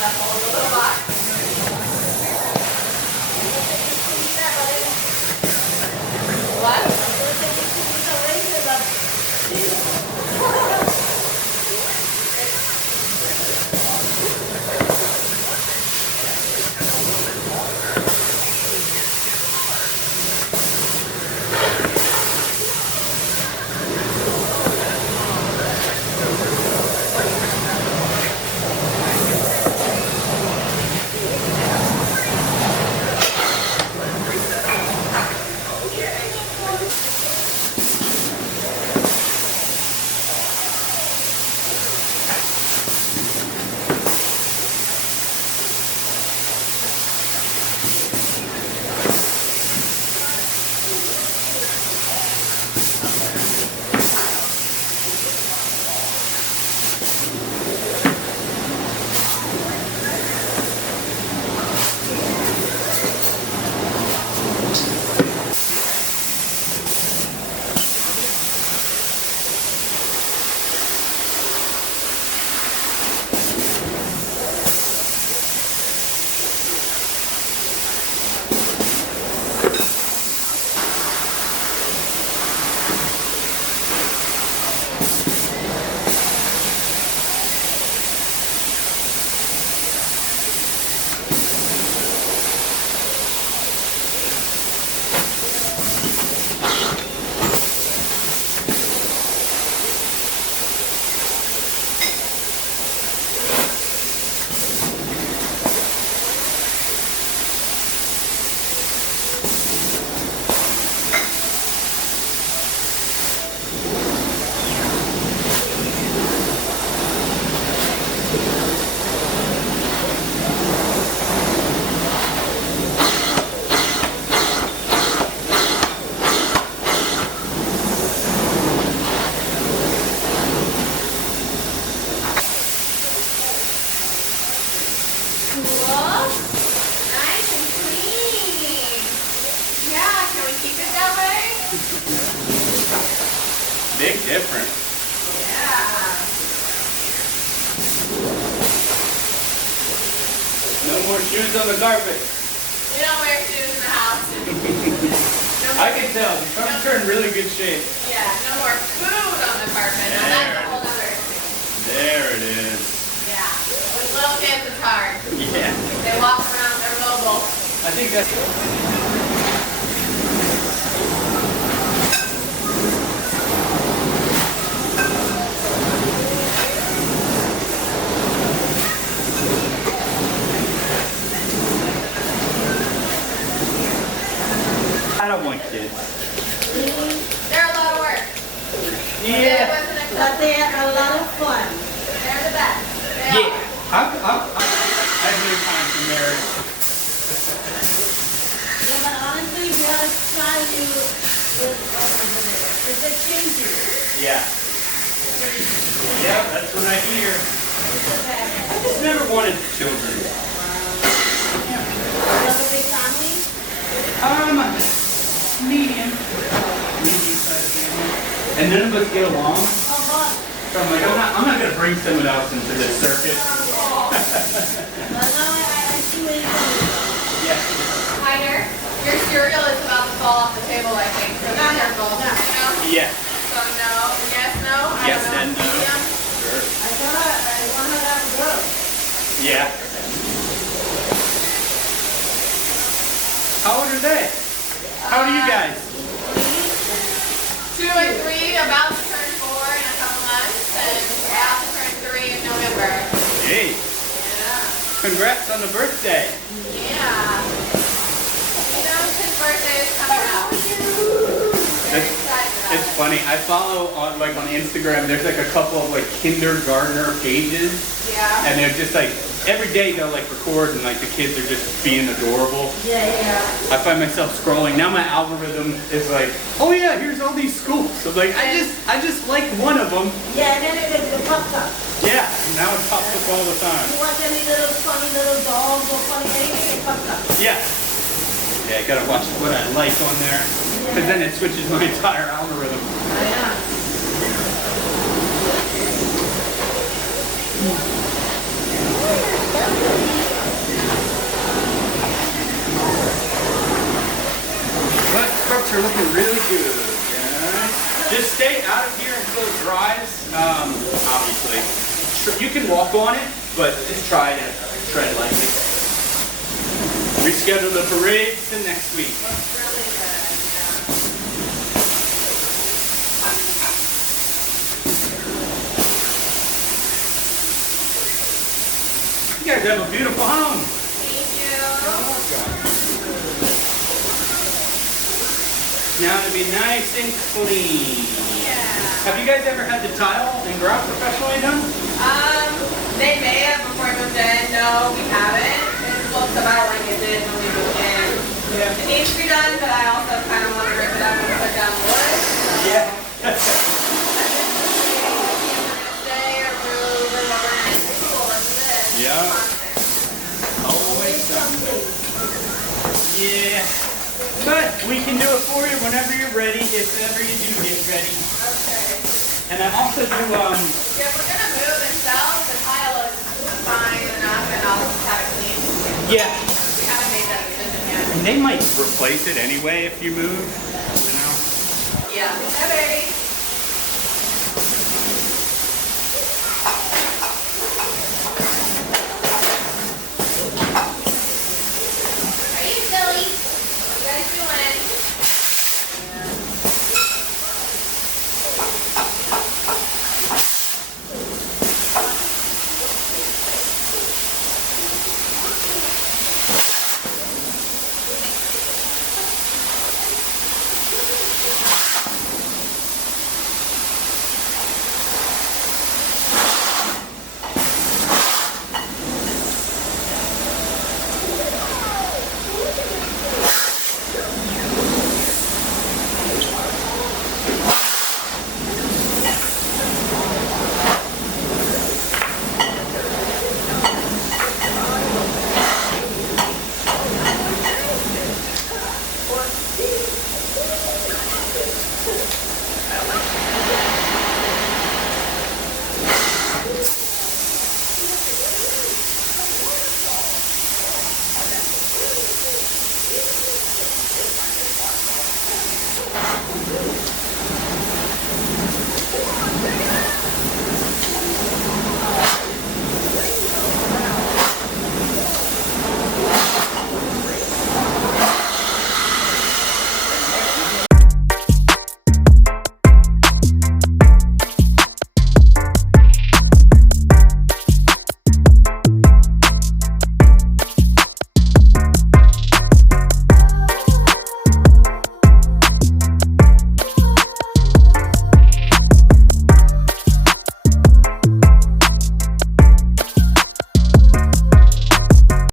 the whole little box. What? Big difference. Yeah. No more shoes on the carpet. We don't wear shoes in the house. I can tell. The carpet's in really good shape. Yeah, no more food on the carpet. Now that's a whole other thing. There it is. Yeah. With little kids, it's hard. Yeah. They walk around, they're mobile. I think that's... I don't want kids. They're a lot of work. Yeah. But they are a lot of fun. They're the best. They Yeah. are. I have no time for marriage. Yeah, but honestly, we gotta try you with because they change you. Yeah. Yeah, that's what I hear. I just never wanted children. You have a big family? Medium. Medium-sized family. And none of us get along. Oh, God. So I'm like, I'm not gonna bring someone else into this circus. But now I see where you're going. Yeah. Heider, your cereal is about to fall off the table, I think. So be careful. You know? Yeah. So no, yes, no. I Yes don't know. and no. Medium. Sure. I want her to have a girl. Yeah. How old are they? How old are you guys? 2 and 3, about to turn 4 in a couple months, and about to turn 3 in November. Hey, Yeah. congrats on the birthday. Yeah. He knows his birthday is coming up. Very excited about It's it. funny. I follow on Instagram. There's like a couple of like kindergartner pages, Yeah. and they're just like every day they'll like record, and like the kids are just being adorable. Yeah, yeah. I find myself scrolling. Now my algorithm is like, oh yeah, here's all these schools. So like I just like one of them. Yeah, and then it pops up. Yeah. Now it pops up all the time. You want any little funny little dogs or funny anything, it pops up. Yeah. Yeah, I gotta watch what I like on there, because then it switches my entire algorithm. Yeah. trucks are looking really good, guys. Just stay out of here until it dries. Obviously, you can walk on it, but just try to tread lightly. Reschedule the parade to next week. Looks really good, You guys have a beautiful home. Thank you. Now to be nice and clean. Yeah. Have you guys ever had the tile and grout professionally done? They may have before I moved in. No, we haven't. It looks about like it did when we moved in. Yeah. It needs to be done, but I also kind of want to rip it up and put down wood. So Yeah. stay or move or whatever. It's cool, isn't it? Yeah. Constant. Always something. Yeah. But we can do it for you whenever you're ready, if ever you do get ready. Okay. And I also do, Yeah, we're gonna move and sell. The tile is fine enough, and I'll just have it clean. yeah. We haven't made that decision yet. And they might replace it anyway if you move, you know. Yeah. Hey, baby.